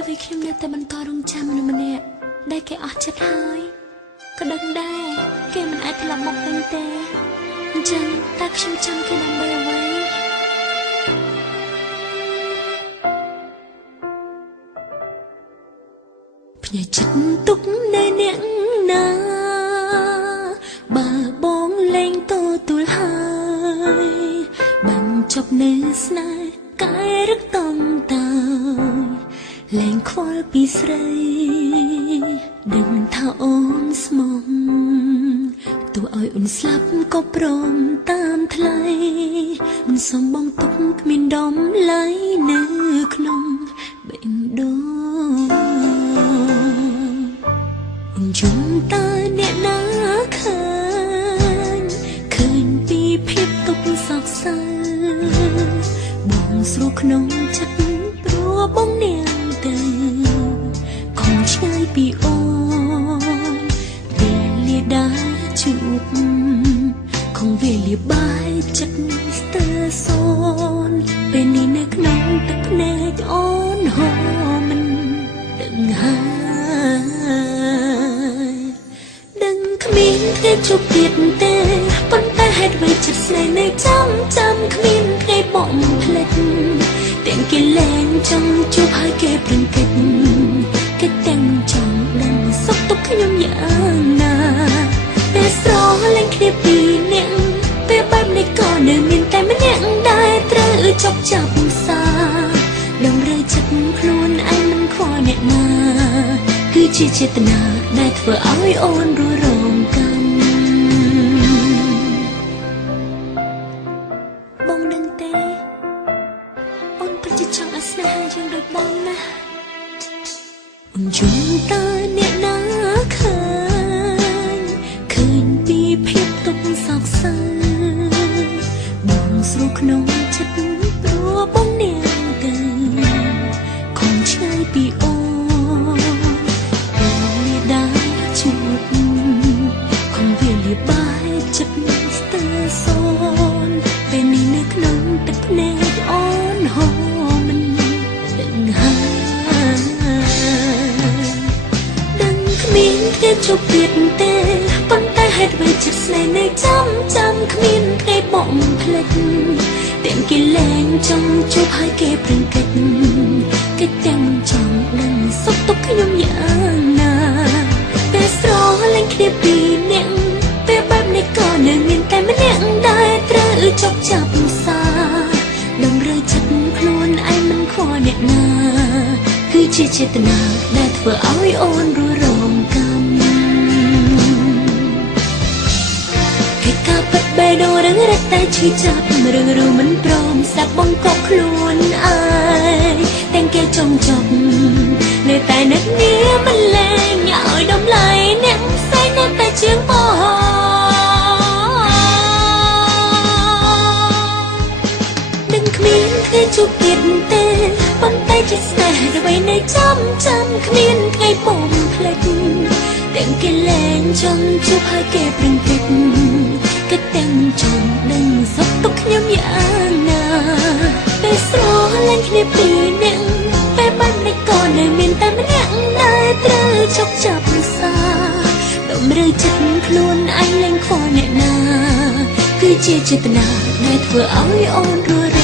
vì khi emតែបន្តរងចាំមនុស្សម្នាក់ដែលគេអស់ចិត្តហើយក៏ដឹងដែរគេមិនអាចត្រឡប់មកវិញទេអញ្ចឹងតើខ្ញុំចាំគេដើម្បីអ្វីភ្ញាក់ចិត្តទុកនៅអ្នកណាបើបងលែងទទួលហើយបានចប់នៅស្នេហ៍កាយរឹកតំតើលែងខ្វល់ពីស្រីដឹងថាអូនស្មងទោះឲ្យអូនស្លាប់ក៏ព្រមតាមថ្លៃមិនសមបងទុកគ្មានដំឡៃនៅក្នុងបេះដូងអូនជុំតើអ្នកណាឃើញពីភាពទុកសោកសៅបងស្រួលក្នុងចិត្តព្រោះបងនាងទៅខំឆ្ងាយពីអូនពេលលាដាជួបខំវេលាបាយចិត្តស្ទើរសូនពេលនេះនៅក្នុងទឹកភ្នែកអូនហូរមិនដឹងហើយដឹងគ្មានថ្ងៃជួបទៀតទេប៉ុន្តែហេតុអ្វីចិត្តស្នេហ៍នៅចាំគ្មានថ្ងៃបងភ្លេចទាំងគេលែងចង់ជួបហើយគេប្រឹងកិច្ចគេទាំងចង់ដឹងសុខទុក្ខខ្ញុំយ៉ាងណាពេលស្រលាញ់គ្នាពីរនាក់ពេលបែបនេះក៏នៅមានតែម្នាក់ដែលត្រូវចប់ចាប់សាដឹងរើចិត្តខ្លួនឯងមិនខ្វល់អ្នកណាគឺជាចេតនាដែលធ្វើឲ្យអូនរស់រងកម្មបងដឹងទេអូនពិតជាចង់ឲ្យស្នេហាយើងដូចបងណាអូនយល់តើអ្នកណាឃើញពីភាពទុក្ខសោកសៅបងស្រួលក្នុងចិត្តព្រោះបងនាងទៅខំឆ្ងាយពីអូនពេលលាដាជួបខំវាលាបាយចិត្តស្ទើរសូនពេលនេះនៅក្នុងទឹកភ្នែកអូនហូរមិនដឹងហើយដឹងគ្មានថ្ងៃជួបទៀតទេប៉ុន្តែហេតុអ្វីចិត្តស្នេហ៍នៅចាំគ្មានថ្ងៃបងភ្លេចទាំងគេលែងចង់ជួបហើយគេប្រឹងកិច្ចគេទាំងចង់ដឹងសុខទុក្ខខ្ញុំយ៉ាងណាពេលស្រលាញ់គ្នាពីរនាក់ពេលបែបនេះក៏នៅមានតែម្នាក់ដែលត្រូវចប់ចាប់សាដឹងរើចិត្តខ្លួនឯងមិនខ្វល់អ្នកណាគឺជាចេតនាដែលធ្វើឲ្យអូនរស់រងកម្មគេកាប់បេះដូងរឹងរឹកតែឈឺចាប់រឿងរូមិនព្រមស្ដាប់បងកប់ខ្លួនឯងទាំងគេចង់ចប់នៅតែនឹកនាមិនលែងឲ្យដំឡៃអ្នកផ្សេងនៅតែជាងបងដឹងគ្មានថ្ងៃជួបទៀតទេប៉ុន្តែចិត្តស្នេហ៍អ្វីនៅចាំគ្មានថ្ងៃបងភ្លេចទាំងគេលែងចង់ជួបហើយគេប្រឹងកិច្ចគេទាំងចង់ដឹងសុខទុក្ខខ្ញុំយ៉ាងណាពេលស្រលាញ់គ្នាពីរនាក់ពេលបែបនេះក៏នៅមានតែម្នាក់ដែលត្រូវចុកចាប់សាតម្រូវចិត្តខ្លួនឯងលែងខ្វល់អ្នកណាគឺជាចេតនាដែលធ្វើឲ្យអូនរស់